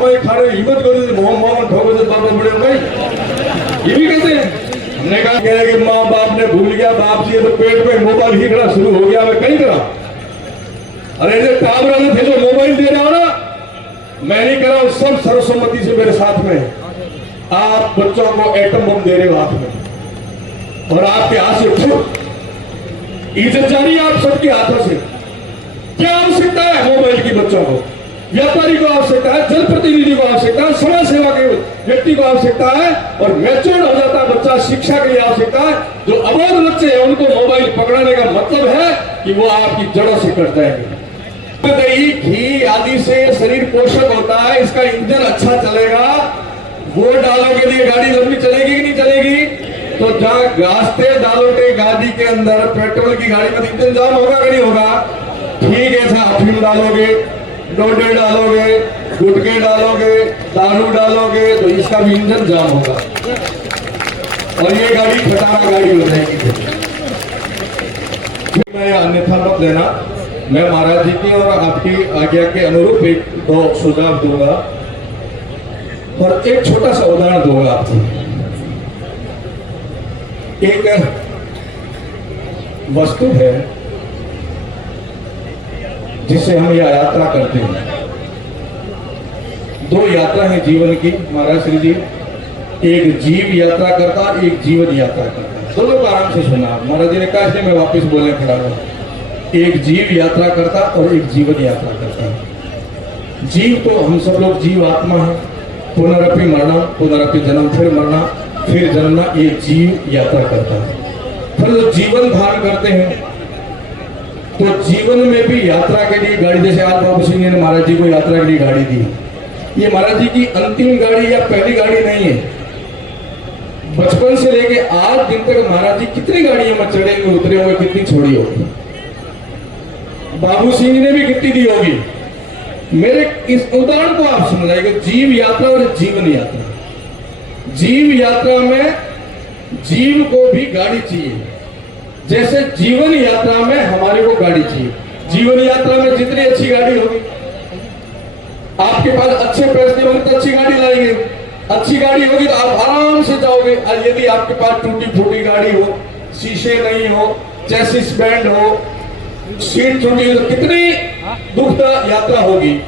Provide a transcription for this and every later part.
कमाई खाने हिम्मत करो मोहन ठोको तो बाबा बड़े भाई ये भी कहते हैं। हमने कहा कि माँ बाप ने भूल गया बाप जी तो पेट पे मोबाइल खींचना शुरू हो गया, मैं कहीं करा। अरे जो टावर वाले थे जो मोबाइल दे रहा हो ना, मैं नहीं करा, सब सर्वसम्मति से मेरे साथ में। आप बच्चों को एटम बम दे रहे हो हाथ में और आपके हाथ से इज्जत जा रही है आप सबके हाथों से। क्या आवश्यकता है मोबाइल की बच्चों को? व्यापारी को आवश्यकता है, जनप्रतिनिधि को आवश्यकता है, समाज सेवा के व्यक्ति को आवश्यकता है, और मैच्योर हो जाता बच्चा शिक्षा के लिए आवश्यकता है। जो अबोध बच्चे हैं उनको मोबाइल पकड़ाने का मतलब है कि वो आपकी जड़ों से कट जाएंगे। दही घी आदि से शरीर पोषक होता है, इसका इंजन अच्छा चलेगा। वो डालोगे लिए गाड़ी लंबी चलेगी कि नहीं चलेगी? तो जहाँ रास्ते डालोगे गाड़ी के अंदर, पेट्रोल की गाड़ी में इंजन जाम होगा कि नहीं होगा? ठीक है, अफीम डालोगे, डोडे डालोगे, गुटके डालोगे, दारू डालोगे तो इसका भी इंजन जाम होगा और ये गाड़ी खटारा गाड़ी हो जाएगी। मैं अन्यथा मत लेना, मैं महाराज जी की और आपकी आज्ञा के अनुरूप एक दो सुझाव दूंगा और एक छोटा सा उदाहरण दूंगा आपको। एक वस्तु है जिससे हम यह यात्रा करते हैं। दो यात्रा है जीवन की महाराज श्री जी, एक जीव यात्रा करता, एक जीवन यात्रा करता। दोनों को आराम से सुना महाराज जी ने कहा, इसलिए मैं वापस बोलने खड़ा हूं। एक जीव यात्रा करता और एक जीवन यात्रा करता। जीव तो हम सब लोग जीव आत्मा है, पुनरअपि मरना, पुनरअपि जन्म, फिर मरना, फिर जन्मना, ये जीव यात्रा करता है। फिर जो जीवन धारण करते हैं तो जीवन में भी यात्रा के लिए गाड़ी, जैसे आज बाबू सिंह ने महाराज जी को यात्रा के लिए गाड़ी दी, ये महाराज जी की अंतिम गाड़ी या पहली गाड़ी नहीं है। बचपन से लेके आज दिन तक महाराज जी कितनी गाड़ियां में चढ़े हुए, उतरे हुए, कितनी छोड़ी होगी। बाबू सिंह ने भी कितनी दी होगी। मेरे इस उदाहरण को आप समझाइए, जीव यात्रा और जीवन यात्रा। जीव यात्रा में जीव को भी गाड़ी चाहिए, जैसे जीवन यात्रा में हमारे को गाड़ी चाहिए। जीवन यात्रा में जितनी अच्छी गाड़ी होगी, आपके पास अच्छे पैसे होंगे तो अच्छी गाड़ी लाएंगे, अच्छी गाड़ी होगी तो आप आराम से जाओगे। और यदि आपके पास टूटी फूटी गाड़ी हो, शीशे नहीं हो, चेसिस बैंड हो, सीट टूटी हो, तो कितनी दुखद यात्रा होगी।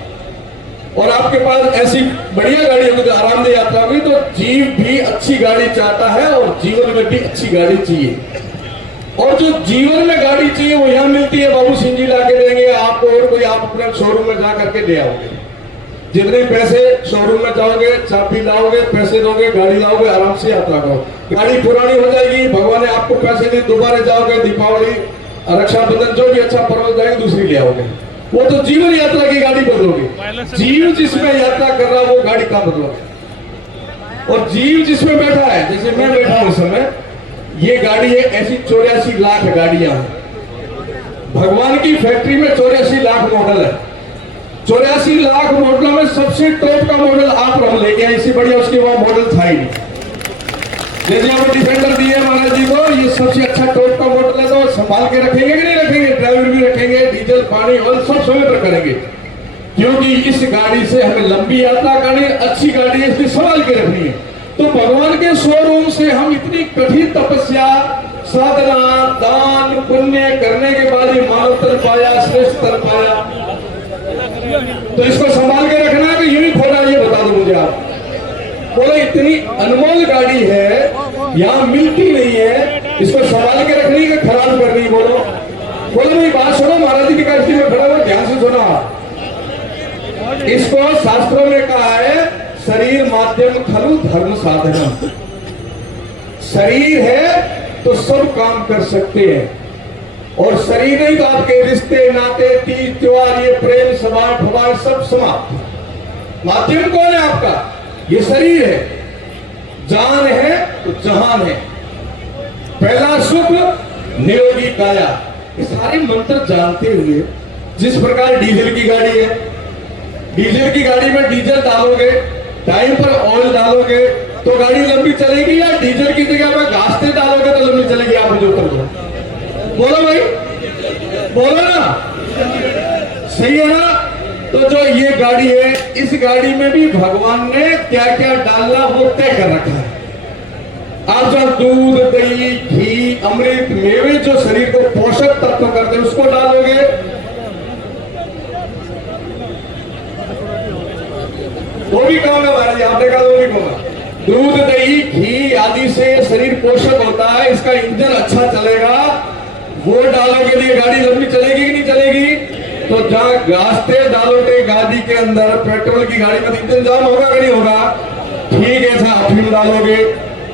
और आपके पास ऐसी बढ़िया गाड़ी होगी तो आरामदेह यात्रा होगी। तो जीव भी अच्छी गाड़ी चाहता है और जीवन में भी अच्छी गाड़ी चाहिए। और जो जीवन में गाड़ी चाहिए वो यहाँ मिलती है, बाबू सिंह जी ला के देंगे आपको, और कोई आप अपने शोरूम में जा करके ले आओगे। जितने पैसे शोरूम में जाओगे, चाबी लाओगे, पैसे दोगे, गाड़ी लाओगे, आराम से यात्रा करो। गाड़ी पुरानी हो जाएगी, भगवान ने आपको पैसे दिए, दोबारा जाओगे, दीपावली, रक्षाबंधन, जो भी अच्छा पर्व जाएगी, दूसरी ले आओगे। वो तो जीवन यात्रा की गाड़ी बदलोगे। जीव जिसमें यात्रा कर रहा है वो गाड़ी कहाँ बदलोगे? और जीव जिसमें बैठा है, जैसे मैं बैठा हूं इस समय, ये गाड़ी है, ऐसी 84 लाख गाड़ियां हैं। भगवान की फैक्ट्री में 84 लाख मॉडल है। 84 लाख मॉडलों में सबसे टॉप का मॉडल आप हम लेके आए, इससे बढ़िया उसके वहां मॉडल था ही नहीं। जैसे यहाँ पर डिफेंडर दिए महाराज जी को, ये सबसे अच्छा टॉप का मॉडल है, तो संभाल के रखेंगे कि नहीं रखेंगे? ड्राइवर भी रखेंगे, डीजल, पानी, ऑयल सब समय पर करेंगे, क्योंकि इस गाड़ी से हमें लंबी यात्रा करनी है, अच्छी गाड़ी है, इसलिए संभाल के रखनी है। तो भगवान के शोरूम से हम इतनी कठिन तपस्या, साधना, दान, पुण्य करने के बाद ये मानव तर पाया, श्रेष्ठ तर पाया, तो इसको संभाल के रखना है कि यूं ही खोना, ये बता दो मुझे आप। बोले इतनी अनमोल गाड़ी है, यहाँ मिलती नहीं है, इसको संभाल के रखनी है, खराब करनी? बोलो बोलो मेरी बात सुनो, महाराज जी की कष्टी में खड़ा हुआ, ध्यान से सुना। इसको शास्त्रों में कहा है, शरीर माध्यम खलु धर्म साधन। शरीर है तो सब काम कर सकते हैं, और शरीर नहीं तो आपके रिश्ते, नाते, तीज त्योहार, ये प्रेम, समाज, भवान सब समाप्त। माध्यम कौन है आपका? ये शरीर है। जान है तो जहान है। पहला सुख निरोगी काया। ये सारे मंत्र जानते हुए, जिस प्रकार डीजल की गाड़ी है, डीजल की गाड़ी में डीजल डालोगे, टाइम पर ऑयल डालोगे तो गाड़ी लंबी चलेगी, या डीजल की जगह पर घासते डालोगे तो लंबी चलेगी? आप मुझे उत्तर दो, बोलो भाई, बोलो ना, सही है ना? तो जो ये गाड़ी है, इस गाड़ी में भी भगवान ने क्या क्या डालना वो तय कर रखा है। आप जो दूध, दही, घी, अमृत, मेवे जो शरीर को पोषक तत्व करते हैं उसको डालोगे, वो भी काम है महाराज, आपने कहा वो भी काम है। दूध, दही, घी आदि से शरीर पोषक होता है, इसका इंजन अच्छा चलेगा, वो डालोगे तो ये गाड़ी लंबी चलेगी कि नहीं चलेगी। तो जहां रास्ते डालोगे गाड़ी के अंदर, पेट्रोल की गाड़ी में इंजन जाम होगा कि नहीं होगा। ठीक है, अफीम डालोगे,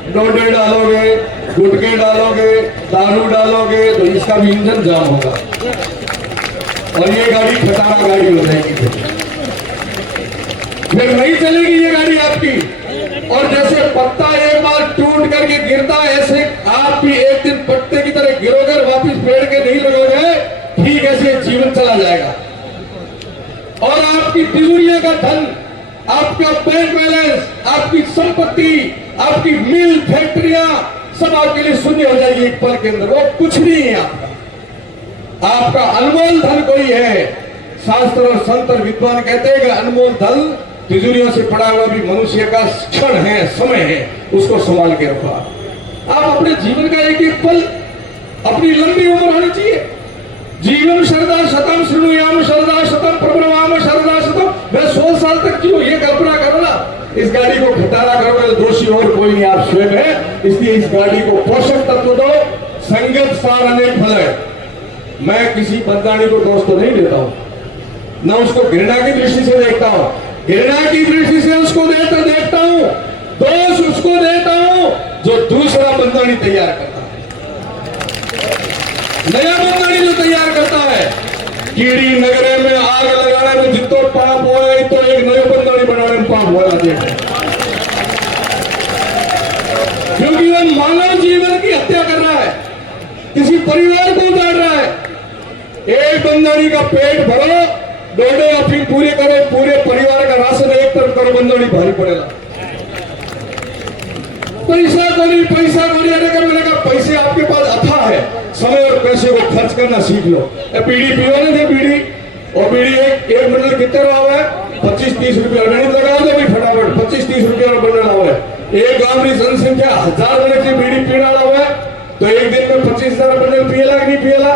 डोडे डालोगे, गुटके डालोगे, दारू डालोगे तो इसका भी इंजन जाम होगा और ये गाड़ी खटारा गाड़ी हो जाएगी, फिर नहीं चलेगी ये गाड़ी आपकी। और जैसे पत्ता एक बार टूट करके गिरता है, ऐसे आप भी एक दिन पत्ते की तरह गिरोगे, वापिस पेड़ के नहीं लगोगे, ठीक ऐसे जीवन चला जाएगा। और आपकी तिजोरियों का धन, आपका बैंक बैलेंस, आपकी संपत्ति, आपकी मिल, फैक्ट्रियां सब आपके लिए शून्य हो जाएगी एक पल के अंदर, वो कुछ नहीं है आपका। आपका अनमोल धन कोई है। शास्त्र और संत और विद्वान कहते हैं कि अनमोल धन तिजोरियों से पड़ा हुआ भी मनुष्य का क्षण है, समय है, उसको संभाल के रखो। आप अपने जीवन का एक एक पल, अपनी लंबी उम्र होनी चाहिए। जीवन शरदा शतम श्रृणुयाम शरदा शतम प्रब्रवाम शरदा शतम। मैं 100 साल तक जीऊं, ये कल्पना करो ना। इस गाड़ी को खटारा करोगे तो दोषी और कोई नहीं, आप स्वयं है। इसलिए इस गाड़ी को पोषक तत्व दो। संगत सार अनेक फल है। मैं किसी बदनामी को दोष तो नहीं देता हूं, ना उसको घृणा की दृष्टि से देखता हूं। घृणा की दृष्टि से उसको देखता हूं, दोष उसको देता हूं जो दूसरा बंदानी तैयार करता है, नया बंदानी जो तैयार करता है। कीड़ी नगरे में आग लगाने में जितो पाप हुआ है, तो एक नया बंदानी बनाने में पाप हुआ है, क्योंकि वह मानव जीवन की हत्या कर रहा है, किसी परिवार को उजाड़ रहा है। एक बंदानी का पेट भरो, डोडे अफीम पूरे करो, पूरे परिवार का राशन एक तरफ करो, बंदानी भारी पड़ेगा। पैसा को नहीं, पैसा को नहीं, मैंने कहा पैसे आपके पास अथाह है, समय और पैसे को खर्च करना सीख लो। बीड़ी पियो ना, थे बीड़ी, और बीड़ी एक बंडल कितने रहा हुआ है, 25-30 रुपया गणित लगाओ तो भी फटाफट 25-30 रुपया बंडल हुआ है। एक गांव की जनसंख्या 1000 बने से बीड़ी पी डाला हुआ है, तो एक दिन में 25,000 बंडल पिएला कि नहीं पिएला।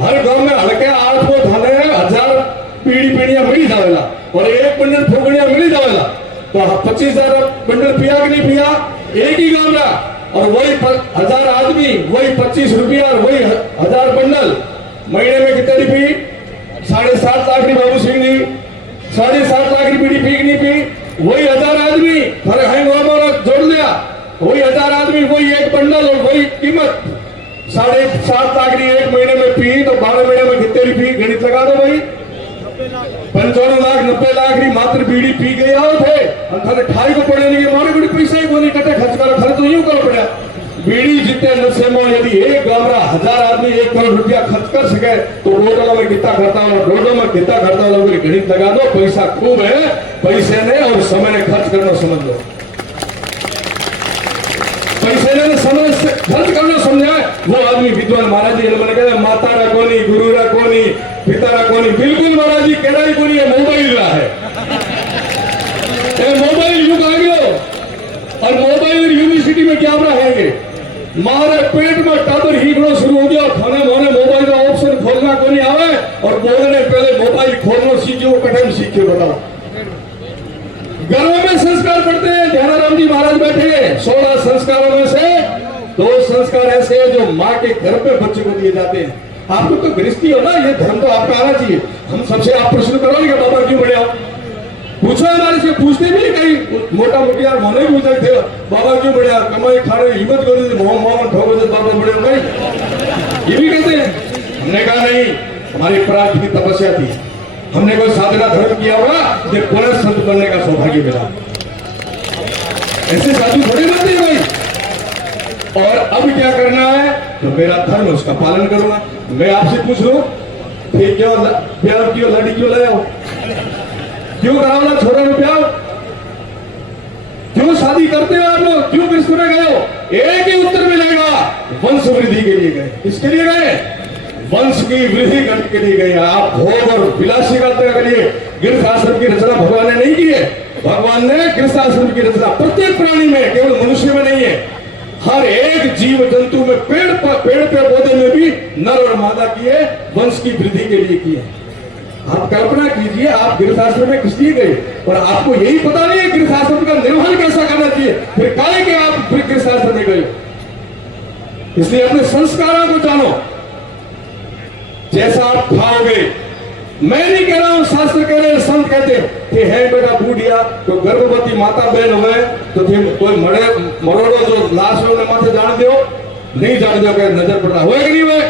हर गांव में हड़के 8 को थाने 1000 पीड़ी पीड़ियां मिली जावेला और एक बंडल फूकड़ियां मिली जावेला, तो 25,000 बंडल पिया कि नहीं पिया, एक ही गांव रहा। और वही 1000 आदमी, वही 25 रुपया और वही 1000 बंडल, महीने में कितनी पी, 7.5 लाख की बाबू सिंह जी 7.5 लाख की बीड़ी पी कि नहीं पी। वही 1000 आदमी जोड़ दिया, वही 1000 आदमी, वही एक बंडल और वही कीमत 7.5 लाख की एक महीने में पी, तो 12 महीने में कितनी पी, गणित लगा दो भाई। 55 लाख 90 लाख की मात्र बीड़ी पी गए थे, अंतर ठाई को पड़े नहीं, हमारे बड़ी पैसा ही कोई टटे खर्च करो, खर्च तो यूं करो पड़ा। बीड़ी जितने नशे में, यदि एक गांव 1000 आदमी 1 करोड़ रुपया खर्च कर सके, तो रोडों में कितना खर्चा हो, रोडों में कितना खर्चा हो, गणित लगा दो। पैसा खूब है, पैसे ने और समय ने खर्च करना समझ लो। पैसे ने समय से खर्च करना समझा, वो आदमी विद्वान। महाराज जी मैंने कहा माता रा कोनी, गुरु रा कोनी, पिता रा कोनी, बिल्कुल महाराज जी कहना ही कोनी, मोबाइल रहा है। मोबाइल युग आ गया और मोबाइल यूनिवर्सिटी में क्या रहेंगे, मारे पेट में टाबर हीकड़ो शुरू हो गया, खाने मोने मोबाइल का ऑप्शन खोलना को नहीं आवे और बोलने पहले मोबाइल खोलना सीखो, कठिन सीखे। बताओ, घरों में संस्कार पढ़ते हैं, ध्यानाराम जी महाराज बैठे, 16 संस्कारों में से 2 संस्कार ऐसे हैं जो माँ के घर पे बच्चे को दिए जाते हैं। आप लोग तो गृहस्थी हो ना, ये धर्म तो आपका आना चाहिए। हम सबसे आप प्रश्न करोगे कि बाबा क्यों बढ़े, पूछो, हमारे से पूछते भी कहीं मोटा मोटिया मोने भी पूछते थे, बाबा क्यों बढ़िया, कमाई खाने हिम्मत कर मोहन ठोको से बाबा बड़े हो गए, ये भी कहते हैं। हमने कहा नहीं, हमारी प्रार्थ की तपस्या थी, हमने कोई साधना धर्म किया होगा जो पुनः संत बनने का सौभाग्य मिला। ऐसे साधु थोड़े बनते हैं भाई। और अब क्या करना है, तो मेरा धर्म उसका पालन करूंगा। मैं आपसे पूछ लूं, फिर क्यों प्यार क्यों लड़ी क्यों लाया, क्यों करावला छोरा में प्यार, क्यों शादी करते हो आप लोग, क्यों कृष्ण में गए हो, एक ही उत्तर मिलेगा, वंश वृद्धि के लिए गए। किसके लिए गए, वंश की वृद्धि करने के लिए गए। आप भोग और विलासी करने के लिए गृहस्थ आश्रम की रचना भगवान ने नहीं की है। भगवान ने गृहस्थ आश्रम की रचना प्रत्येक प्राणी में, केवल मनुष्य में नहीं है, हर एक जीव जंतु में, पेड़ पे पौधे में भी नर और मादा की है, वंश की वृद्धि के लिए की है। आप कल्पना कीजिए, आप गृहस्थाश्रम में किस लिए गए और आपको यही पता नहीं है गृहस्थाश्रम का निर्वहन कैसा करना चाहिए, फिर काहे के आप फिर गृहस्थाश्रम में गए। इसलिए अपने संस्कारों को जानो। जैसा आप खाओगे, मैं नहीं कह रहा हूं, शास्त्र कह रहे हैं, संत कहते हैं कि है बेटा बूढ़िया तो गर्भवती माता बहन हुए तो कोई मरोड़ो जो लाश में माथे जान दो, नहीं जान दो, नजर पड़ता हुए कि नहीं हुए।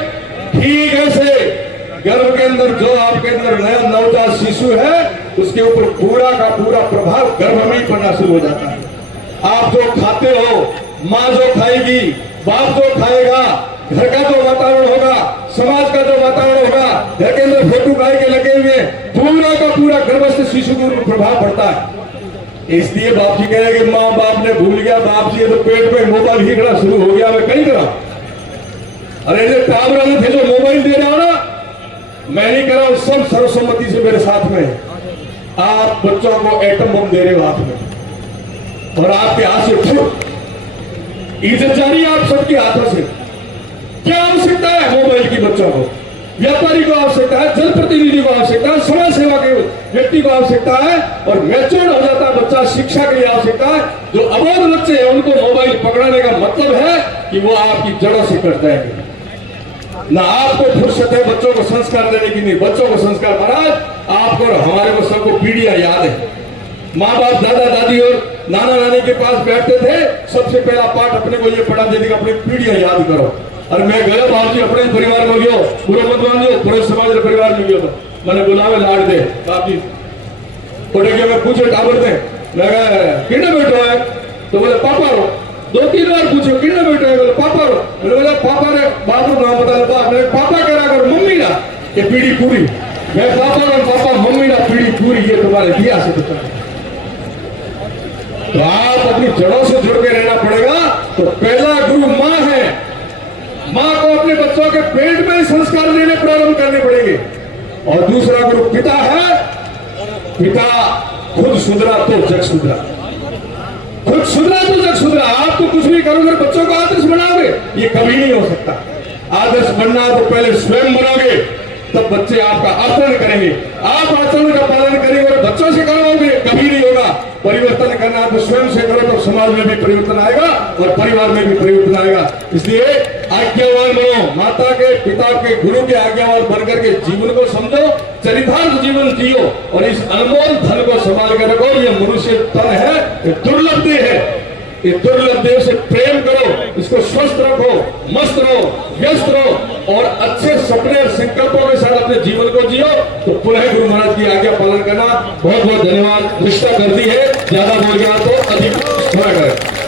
ठीक ऐसे गर्भ के अंदर जो आपके अंदर नया नवजात शिशु है, उसके ऊपर पूरा का पूरा प्रभाव गर्भ में ही पड़ना शुरू हो जाता है। आप जो खाते हो, माँ जो खाएगी, बाप जो खाएगा, घर का जो वातावरण होगा, समाज का जो वातावरण होगा, घर के अंदर फोटो गाय के लगे हुए, पूरा का पूरा गर्भस्थ शिशु के ऊपर प्रभाव पड़ता है। इसलिए बाप जी कह रहे कि माँ बाप ने भूल गया, बाप जी तो पेट में मोबाइल हिकड़ा शुरू हो गया, मैं कहीं करा। अरे ये टावर वाले थे जो मोबाइल दे रहे हो ना, मैं नहीं कर रहा हूं, सब सर्वसम्मति से मेरे साथ में। आप बच्चों को एटम बम दे रहे हो हाथ में, और आपके हाथ से इज्जत जा रही है आप सबके हाथों से। क्या आवश्यकता है मोबाइल की बच्चों को? व्यापारी को आवश्यकता है, जनप्रतिनिधि को आवश्यकता है, समाज सेवा के व्यक्ति को आवश्यकता है, और मैच्योर हो जाता है बच्चा, शिक्षा के लिए आवश्यकता है। जो अबोध बच्चे हैं उनको मोबाइल पकड़ाने का मतलब है कि वो आपकी जड़ों से कट जाएंगे। ना आपको फुर्सत है बच्चों को संस्कार देने की, नहीं बच्चों को संस्कार। महाराज आपको और हमारे को सबको पीढ़ियां याद है। माँ बाप दादा दादी और नाना नानी के पास बैठते थे, सबसे पहला पाठ अपने को ये पढ़ा देते कि अपनी पीढ़ियां याद करो। और मैं गया बाप जी अपने परिवार में गयो, पूरे मतवान जो पूरे समाज के परिवार में गयो, मैंने बुलावे लाड दे बाप जी पढ़े के, मैं पूछे टाबर दे, मैं कितने बैठो है तो बोले पापा रो। 2-3 बार पूछो कितने बैठो है, बोले पापा रो। मैंने बोला पापा रे बाप रो नाम बता बाप, मैं पापा कह रहा कर मम्मी ना, ये पीढ़ी पूरी, मैं पापा रो पापा मम्मी ना पीढ़ी पूरी, ये तुम्हारे दिया से बता। तो आप अपनी जड़ों से जुड़ के रहना पड़ेगा। तो पहला गुरु माँ है, माँ को अपने बच्चों के पेट में संस्कार देने प्रारंभ करने पड़ेंगे। और दूसरा गुरु पिता है, पिता खुद सुधरा तो जग सुधरा, खुद सुधरा तो जग सुधरा। आप तो कुछ भी करोगे, बच्चों को आदर्श बनाओगे, ये कभी नहीं हो सकता। आदर्श बनना तो पहले स्वयं बनोगे, तब बच्चे आपका आचरण करेंगे। आप आचरण का पालन करेंगे और बच्चों से करवाओगे, कभी नहीं होगा। परिवर्तन करना तो स्वयं से करो, तो समाज में भी परिवर्तन आएगा और परिवार में भी परिवर्तन आएगा। इसलिए आज्ञावान बनो, माता के पिता के गुरु के आज्ञावान बनकर के जीवन को समझो, चरितार्थ जीवन जियो, और इस अनमोल धन को संभाल कर रखो। ये मनुष्य तन है, ये दुर्लभ देह है, ये दुर्लभ देव से प्रेम करो, इसको स्वस्थ रखो, मस्त रहो, व्यस्त रहो, और अच्छे सपने और संकल्पों के साथ अपने जीवन को जियो। तो पुनः गुरु महाराज की आज्ञा पालन करना। बहुत बहुत धन्यवाद। निष्ठा कर दी है, ज्यादा बोल गया तो अधिक क्षमा करें।